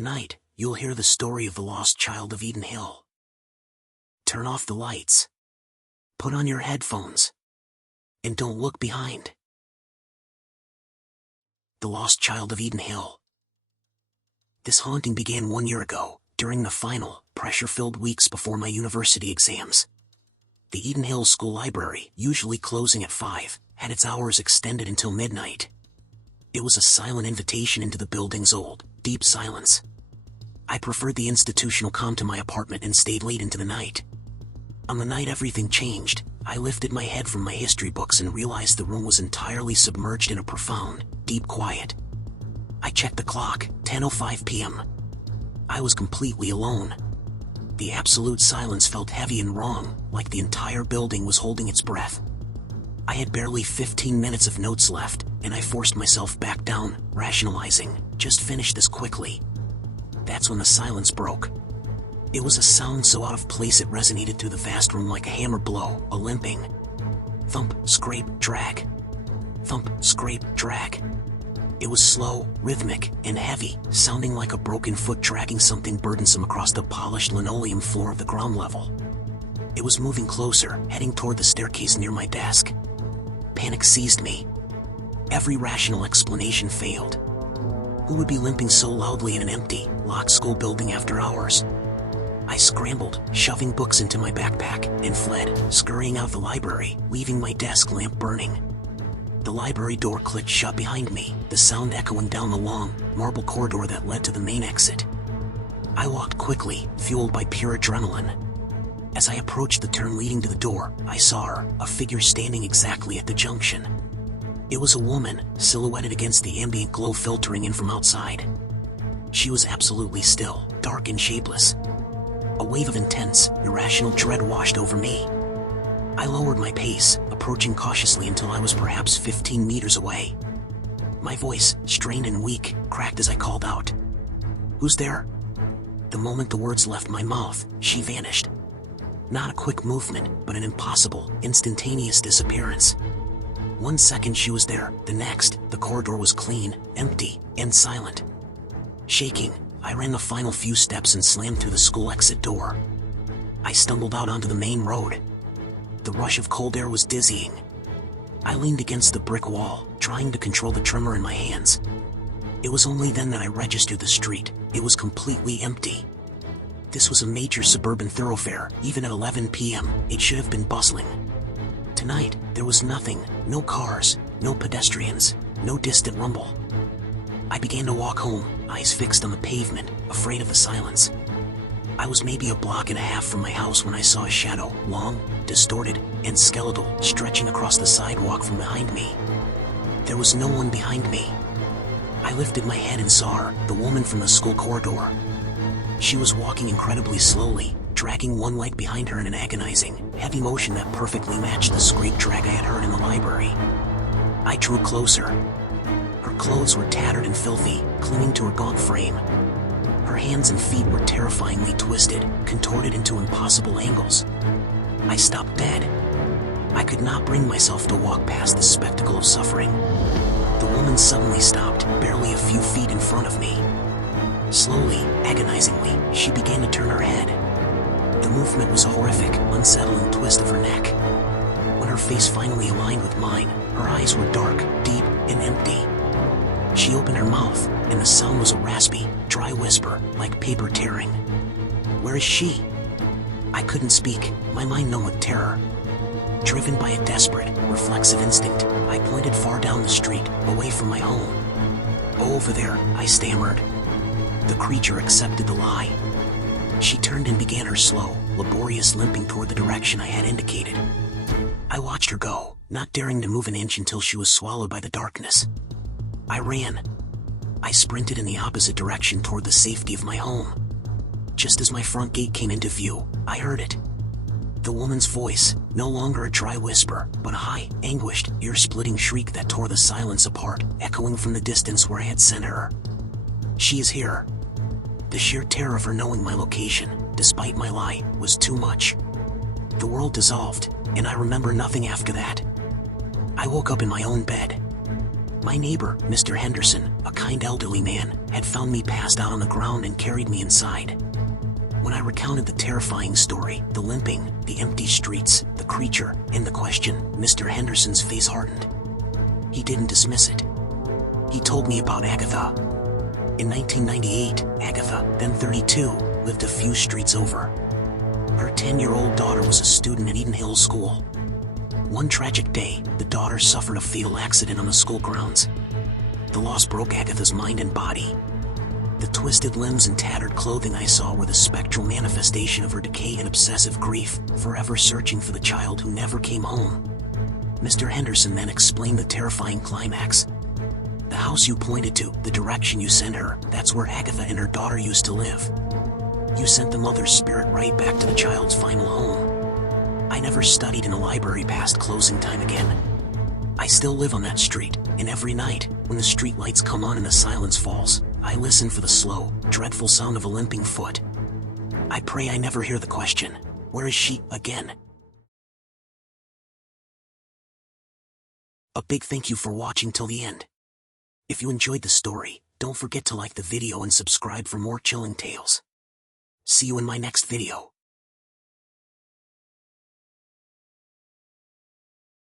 Tonight, you'll hear the story of the lost child of Eden Hill. Turn off the lights. Put on your headphones. And don't look behind. The Lost Child of Eden Hill. This haunting began 1 year ago, during the final, pressure-filled weeks before my university exams. The Eden Hill School Library, usually closing at 5, had its hours extended until midnight. It was a silent invitation into the building's old, deep silence. I preferred the institutional calm to my apartment and stayed late into the night. On the night everything changed, I lifted my head from my history books and realized the room was entirely submerged in a profound, deep quiet. I checked the clock, 10:05 p.m. I was completely alone. The absolute silence felt heavy and wrong, like the entire building was holding its breath. I had barely 15 minutes of notes left, and I forced myself back down, rationalizing, just finish this quickly. That's when the silence broke. It was a sound so out of place it resonated through the vast room like a hammer blow, a limping. Thump, scrape, drag. Thump, scrape, drag. It was slow, rhythmic, and heavy, sounding like a broken foot dragging something burdensome across the polished linoleum floor of the ground level. It was moving closer, heading toward the staircase near my desk. Panic seized me. Every rational explanation failed. Who would be limping so loudly in an empty, locked school building after hours? I scrambled, shoving books into my backpack, and fled, scurrying out the library, leaving my desk lamp burning. The library door clicked shut behind me, the sound echoing down the long, marble corridor that led to the main exit. I walked quickly, fueled by pure adrenaline. As I approached the turn leading to the door, I saw her, a figure standing exactly at the junction. It was a woman, silhouetted against the ambient glow filtering in from outside. She was absolutely still, dark and shapeless. A wave of intense, irrational dread washed over me. I lowered my pace, approaching cautiously until I was perhaps 15 meters away. My voice, strained and weak, cracked as I called out. "Who's there?" The moment the words left my mouth, she vanished. Not a quick movement, but an impossible, instantaneous disappearance. 1 second she was there, the next, the corridor was clean, empty, and silent. Shaking, I ran the final few steps and slammed through the school exit door. I stumbled out onto the main road. The rush of cold air was dizzying. I leaned against the brick wall, trying to control the tremor in my hands. It was only then that I registered the street. It was completely empty. This was a major suburban thoroughfare. Even at 11 p.m., it should have been bustling. Tonight, there was nothing, no cars, no pedestrians, no distant rumble. I began to walk home, eyes fixed on the pavement, afraid of the silence. I was maybe a block and a half from my house when I saw a shadow, long, distorted, and skeletal, stretching across the sidewalk from behind me. There was no one behind me. I lifted my head and saw her, the woman from the school corridor. She was walking incredibly slowly, dragging one leg behind her in an agonizing, heavy motion that perfectly matched the scrape drag I had heard in the library. I drew closer. Her clothes were tattered and filthy, clinging to her gaunt frame. Her hands and feet were terrifyingly twisted, contorted into impossible angles. I stopped dead. I could not bring myself to walk past the spectacle of suffering. The woman suddenly stopped, barely a few feet in front of me. Slowly, agonizingly, she began to turn her head. The movement was a horrific, unsettling twist of her neck. When her face finally aligned with mine, her eyes were dark, deep, and empty. She opened her mouth, and the sound was a raspy, dry whisper, like paper tearing. "Where is she?" I couldn't speak, my mind numb with terror. Driven by a desperate, reflexive instinct, I pointed far down the street, away from my home. "Oh, over there," I stammered. The creature accepted the lie. She turned and began her slow, laborious limping toward the direction I had indicated. I watched her go, not daring to move an inch until she was swallowed by the darkness. I ran. I sprinted in the opposite direction toward the safety of my home. Just as my front gate came into view, I heard it. The woman's voice, no longer a dry whisper, but a high, anguished, ear-splitting shriek that tore the silence apart, echoing from the distance where I had sent her. "She is here." The sheer terror of her knowing my location, despite my lie, was too much. The world dissolved, and I remember nothing after that. I woke up in my own bed. My neighbor, Mr. Henderson, a kind elderly man, had found me passed out on the ground and carried me inside. When I recounted the terrifying story, the limping, the empty streets, the creature, and the question, Mr. Henderson's face hardened. He didn't dismiss it. He told me about Agatha. In 1998, Agatha, then 32, lived a few streets over. Her 10-year-old daughter was a student at Eden Hills School. One tragic day, the daughter suffered a fatal accident on the school grounds. The loss broke Agatha's mind and body. The twisted limbs and tattered clothing I saw were the spectral manifestation of her decay and obsessive grief, forever searching for the child who never came home. Mr. Henderson then explained the terrifying climax. The house you pointed to, the direction you sent her, that's where Agatha and her daughter used to live. You sent the mother's spirit right back to the child's final home. I never studied in a library past closing time again. I still live on that street, and every night, when the street lights come on and the silence falls, I listen for the slow, dreadful sound of a limping foot. I pray I never hear the question, "Where is she?" again. A big thank you for watching till the end. If you enjoyed the story, don't forget to like the video and subscribe for more chilling tales. See you in my next video.